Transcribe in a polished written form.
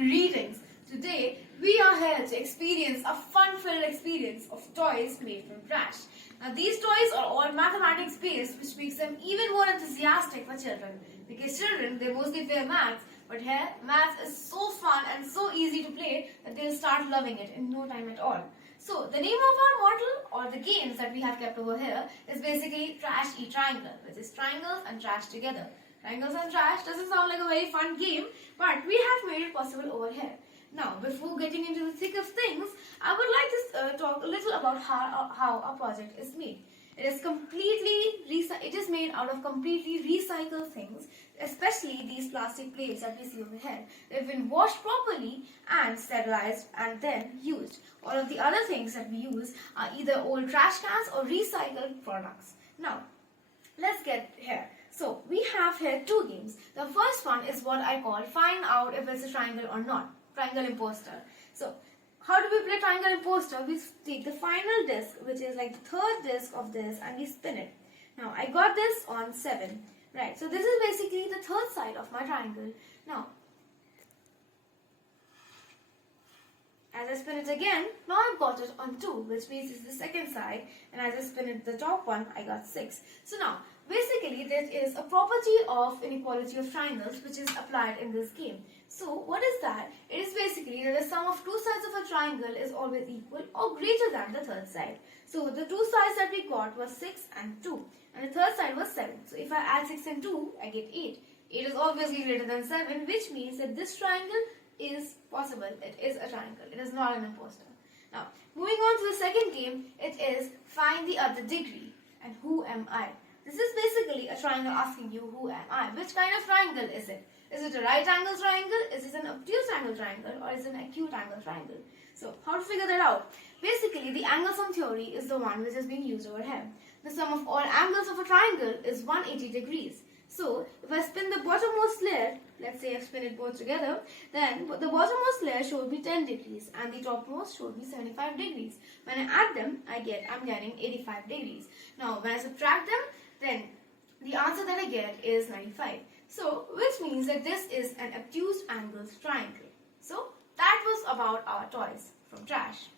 Greetings! Today we are here to experience a fun-filled experience of toys made from trash. Now these toys are all mathematics based, which makes them even more enthusiastic for children. Because children, they mostly fear maths, but here maths is so fun and so easy to play that they'll start loving it in no time at all. So the name of our model or the games that we have kept over here is basically Trash Eat Triangle, which is triangles and trash together. Triangles and trash doesn't sound like a very fun game, but we have made it possible over here. Now, before getting into the thick of things, I would like to talk a little about how our project is made. It is made out of completely recycled things, especially these plastic plates that we see over here. They've been washed properly and sterilized and then used. All of the other things that we use are either old trash cans or recycled products. Now, let's get here. So, we have here two games. The first one is what I call find out if it's a triangle or not. Triangle imposter. So, how do we play triangle imposter? We take the final disc, which is like the third disc of this, and we spin it. Now, I got this on 7. Right, so this is basically the third side of my triangle. Now, as I spin it again, now I've got it on 2, which means it's the second side, and as I spin it the top one, I got 6. So now, basically, there is a property of inequality of triangles which is applied in this game. So, what is that? It is basically that the sum of two sides of a triangle is always equal or greater than the third side. So, the two sides that we got was 6 and 2, and the third side was 7. So, if I add 6 and 2, I get 8. 8 is obviously greater than 7, which means that this triangle is possible. It is a triangle. It is not an imposter. Now, moving on to the second game, it is find the other degree and who am I? This is basically a triangle asking you who am I. Which kind of triangle is it? Is it a right angle triangle? Is it an obtuse angle triangle? Or is it an acute angle triangle? So, how to figure that out? Basically, the angle sum theory is the one which is being used over here. The sum of all angles of a triangle is 180 degrees. So, if I spin the bottommost layer, let's say I spin it both together, then the bottommost layer showed me 10 degrees and the topmost showed me 75 degrees. When I add them, I'm getting 85 degrees. Now, when I subtract them, then the answer that I get is 95. So, which means that this is an obtuse angle triangle. So, that was about our toys from trash.